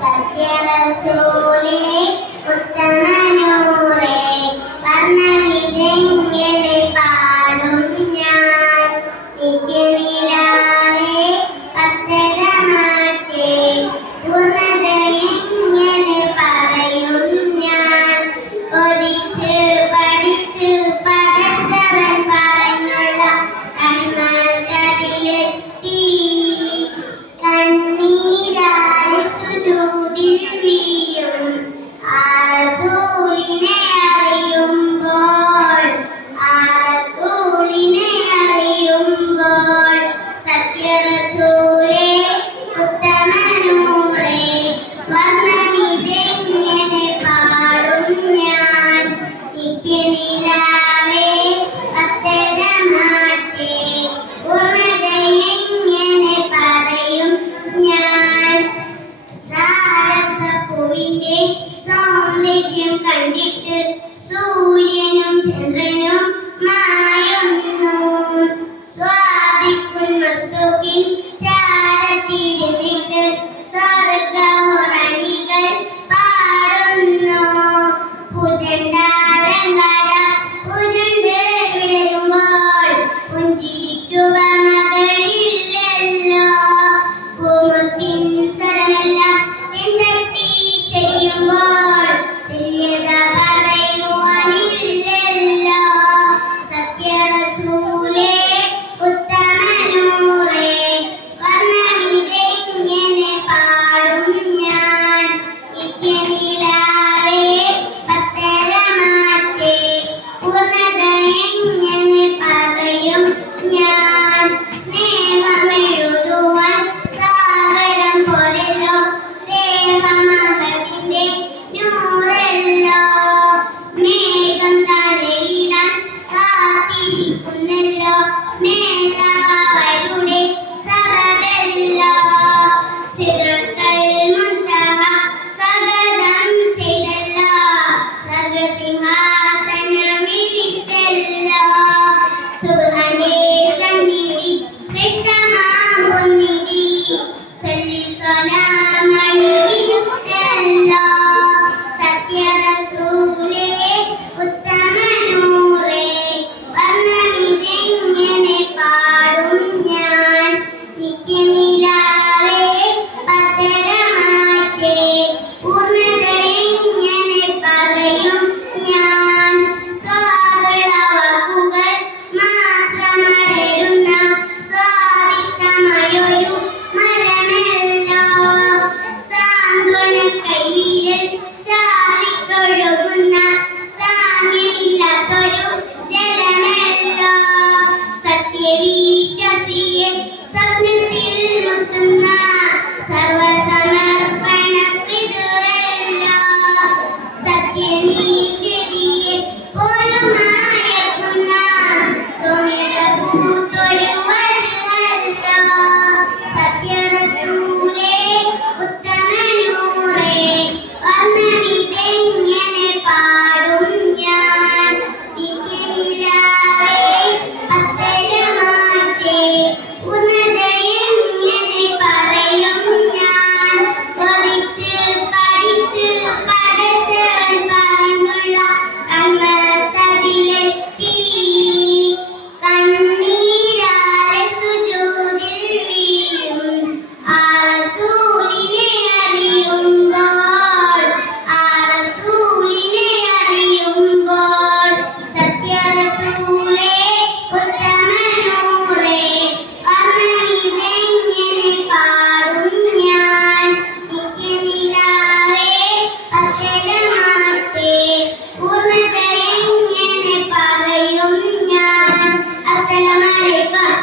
സത്യറസൂലേ Yeah.